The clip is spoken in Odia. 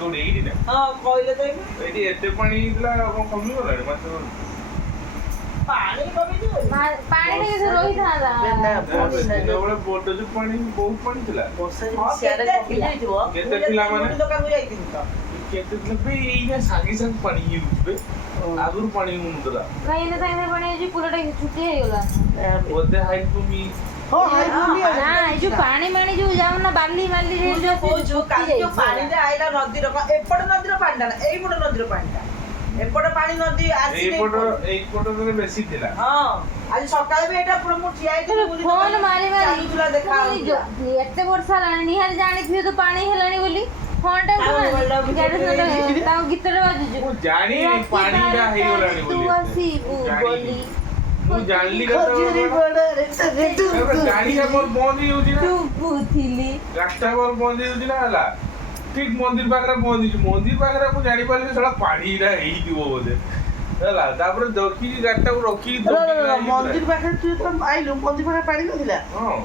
କୋଉଠି ଏଇଠି ନା ହଁ କହିଲେ ତ ଏଇଠି ଏତେ ପାଣି ହେଇଥିଲା କଣ କମିଗଲାଣି ମାଛ ପାଣି କମିଯିବ ପାଣି ଟିକେ ରହିଥାନ୍ତା ସେତେବେଳେ ବଡ ପାଣି ବହୁତ ପାଣି ଥିଲା କେତେ ଥିଲା ମାନେ ଦୋକାନକୁ ଯାଇଥିଲି ତ କେତେ ଥିଲା ବେ ଏଇନା ସାଙ୍ଗେ ସାଙ୍ଗେ ପାଣି ହେଇଯାଉଛି ଆଗରୁ ପାଣି ହଉନଥିଲା କାହିଁକି ସାଙ୍ଗେ ପାଣି ହେଇଛି ପୁରାଟା ଛୁଟି ହେଇଗଲା ବୋଧେ ହାଇଟଭୂମି ନା ଏଇ ଯୋଉ ପାଣି ମାଣି ଯୋଉ ଯାଉନା ବାଲି ବାଲି କହୁଛୁ କାଲି ଯୋଉ ପାଣିରେ ଆଇଲା ନଦୀର ଏପଟ ନଦୀର ପାଣିଟା ନା ଏଇପଟ ନଦୀର ପାଣିଟା ଏପଟ ପାଣି ନଦୀ ଏଇପଟରେ ବେଶୀ ଥିଲା ହଁ ଆଜି ସକାଳେ ବି ଏଇଟା ପୁରା ମୁଁ ଠିଆ ହେଇଥିଲି ଫୋନ ମାରି ମାରି ଦେଖା ଏତେ ବର୍ଷ ହେଲାଣି ନିହାତି ଜାଣିଥିବେ ତ ପାଣି ହେଲାଣି ବୋଲି ଫୋନଟା ତାଙ୍କ ଗୀତରେ ବାଜୁଛୁ ମୁଁ ଜାଣିନି ପାଣିଟା ହେଇଗଲାଣି ତୁ ଆସିବୁ ବୋଲି ମୁଁ ଜାଣିଲି ଗାଡିଟା ମୋର ବନ୍ଦ ହେଇଯାଉଛି ନା ଚୁପୁଥିଲି ରାସ୍ତା ମୋର ବନ୍ଦ ହେଇଯାଉଛି ନା ହେଲା ଠିକ ମନ୍ଦିର ପାଖରେ ବନ୍ଦ ହେଇଛି ମନ୍ଦିର ପାଖରେ ମୁଁ ଜାଣିପାରିଲି ସେଟା ପାଣିଟା ହେଇଥିବ ବୋଧେ ହେଲା ତାପରେ ଦେଖିକି ଗାଡିଟାକୁ ରଖିକି ମନ୍ଦିର ପାଖରେ ତୁ ଆଇଲୁ ମନ୍ଦିର ପାଖରେ ପାଣି ନଥିଲା ହଁ